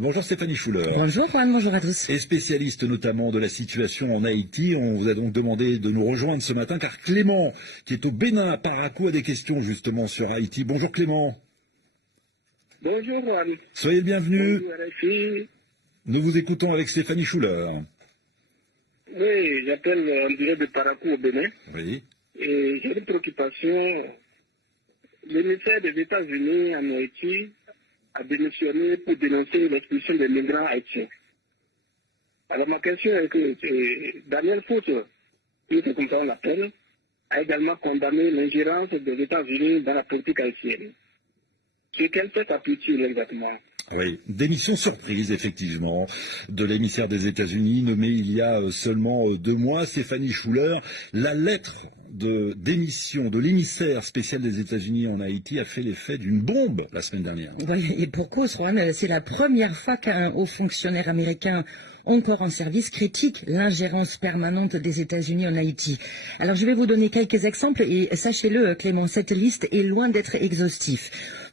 Bonjour Stéphanie Schuller. Bonjour Juan, bonjour à tous. Et spécialiste notamment de la situation en Haïti, on vous a donc demandé de nous rejoindre ce matin car Clément, qui est au Bénin à Parakou, a des questions justement sur Haïti. Bonjour Clément. Bonjour Juan. Soyez le bienvenu. Bonjour RFI. Nous vous écoutons avec Stéphanie Schuller. Oui, j'appelle en direct de Parakou au Bénin. Oui. Et j'ai une préoccupation. Le ministère des États-Unis en Haïti a démissionné pour dénoncer l'expulsion des migrants haïtiens. Alors ma question est que Daniel Foutre, qui se comprend l'appel, a également condamné l'ingérence des États-Unis dans la politique haïtienne. Sur quel fait appuie-t-il exactement? Oui, démission surprise, effectivement, de l'émissaire des États-Unis, nommé il y a seulement 2 mois, Stéphanie Schuller. La lettre de démission de l'émissaire spécial des États-Unis en Haïti a fait l'effet d'une bombe la semaine dernière. Oui, et pour cause, Juan, c'est la première fois qu'un haut fonctionnaire américain encore en service critique l'ingérence permanente des États-Unis en Haïti. Alors je vais vous donner quelques exemples et sachez-le Clément, cette liste est loin d'être exhaustive.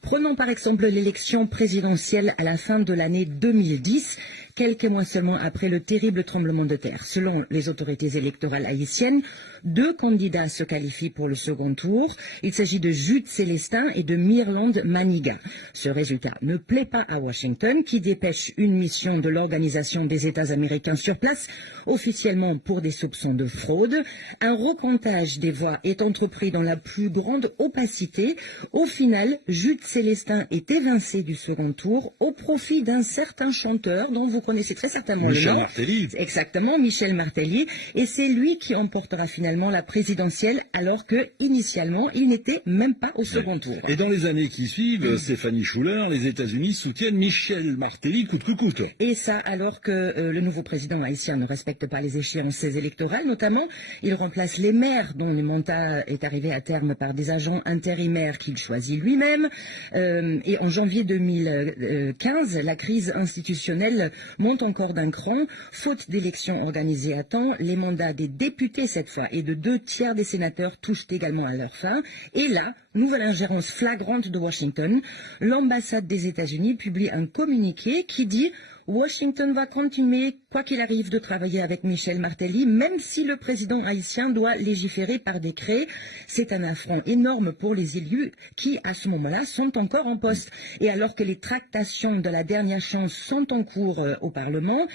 Prenons par exemple l'élection présidentielle à la fin de l'année 2010, quelques mois seulement après le terrible tremblement de terre. Selon les autorités électorales haïtiennes, 2 candidats se qualifient pour le second tour. Il s'agit de Jude Célestin et de Mirland Maniga. Ce résultat ne plaît pas à Washington, qui dépêche une mission de l'Organisation des États américains sur place, officiellement pour des soupçons de fraude. Un recomptage des voix est entrepris dans la plus grande opacité. Au final, Jude Célestin est évincé du second tour au profit d'un certain chanteur dont vous connaissez très certainement Michel le nom. Martelly. Exactement, Michel Martelly. Et c'est lui qui emportera finalement la présidentielle, alors que initialement il n'était même pas au second tour. Et dans les années qui suivent, Stéphanie Schuller, les États-Unis soutiennent Michel Martelly coûte que coûte. Et ça alors que le nouveau président haïtien ne respecte pas les échéances électorales, notamment il remplace les maires dont le mandat est arrivé à terme par des agents intérimaires qu'il choisit lui-même. Et en janvier 2015, la crise institutionnelle monte encore d'un cran. Faute d'élections organisées à temps, les mandats des députés cette fois et de 2 tiers des sénateurs touchent également à leur fin. Et là, nouvelle ingérence flagrante de Washington. L'ambassade des États-Unis publie un communiqué qui dit « Washington va continuer, quoi qu'il arrive, de travailler avec Michel Martelly, même si le président haïtien doit légiférer par décret. » C'est un affront énorme pour les élus qui, à ce moment-là, sont encore en poste. Et alors que les tractations de la dernière chance sont en cours au Parlement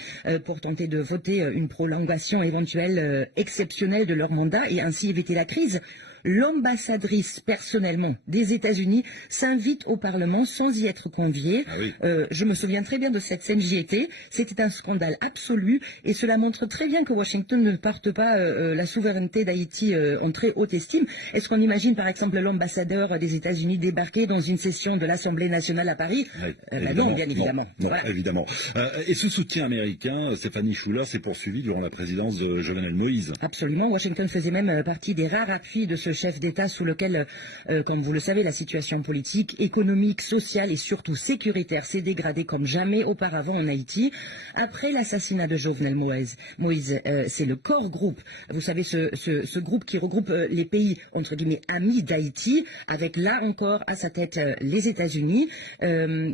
pour tenter de voter une prolongation éventuelle exceptionnelle de leur mandat et ainsi éviter la crise, l'ambassadrice personnellement des États-Unis s'invite au Parlement sans y être conviée. Ah oui. Je me souviens très bien de cette scène, j'y étais. C'était un scandale absolu et cela montre très bien que Washington ne porte pas la souveraineté d'Haïti en très haute estime. Est-ce qu'on imagine par exemple l'ambassadeur des États-Unis débarquer dans une session de l'Assemblée nationale à Paris? Non, bien évidemment. Non, Voilà. évidemment. Et ce soutien américain, Stéphanie Schuller, s'est poursuivi durant la présidence de Jovenel Moïse. Absolument. Washington faisait même partie des rares appuis de ce chef d'État sous lequel, comme vous le savez, la situation politique, économique, sociale et surtout sécuritaire s'est dégradée comme jamais auparavant en Haïti. Après l'assassinat de Jovenel Moïse, c'est le Core Group, vous savez, ce groupe qui regroupe les pays, entre guillemets, amis d'Haïti, avec là encore à sa tête les États-Unis,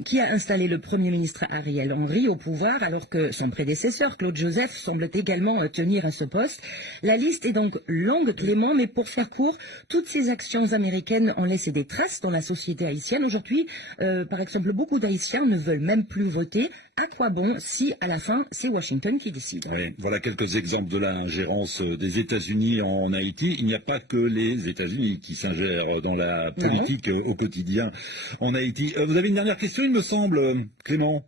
qui a installé le Premier ministre Ariel Henry au pouvoir, alors que son prédécesseur, Claude Joseph, semble également tenir à ce poste. La liste est donc longue, Clément, mais pour faire court, toutes ces actions américaines ont laissé des traces dans la société haïtienne. Aujourd'hui, par exemple, beaucoup d'Haïtiens ne veulent même plus voter. À quoi bon si, à la fin, c'est Washington qui décide? Oui, voilà quelques exemples de l'ingérence des États-Unis en Haïti. Il n'y a pas que les États-Unis qui s'ingèrent dans la politique au quotidien en Haïti. Vous avez une dernière question, il me semble, Clément?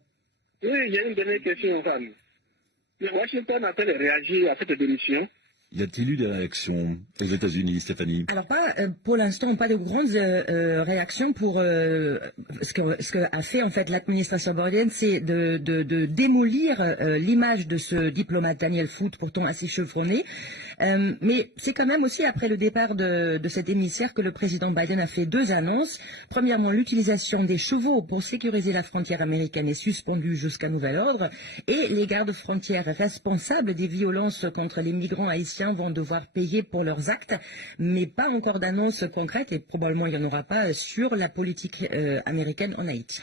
Oui, il y a une dernière question, Juan. Washington a-t-elle réagi à cette démission? Y a-t-il eu des réactions aux États-Unis, Stéphanie? Alors pas pour l'instant, pas de grandes réactions pour ce que a fait en fait l'administration Biden, c'est de démolir l'image de ce diplomate Daniel Foote, pourtant assez chevronné. Mais c'est quand même aussi après le départ de cet émissaire que le président Biden a fait 2 annonces. Premièrement, l'utilisation des chevaux pour sécuriser la frontière américaine est suspendue jusqu'à nouvel ordre. Et les gardes frontières responsables des violences contre les migrants haïtiens vont devoir payer pour leurs actes. Mais pas encore d'annonce concrète et probablement il n'y en aura pas sur la politique américaine en Haïti.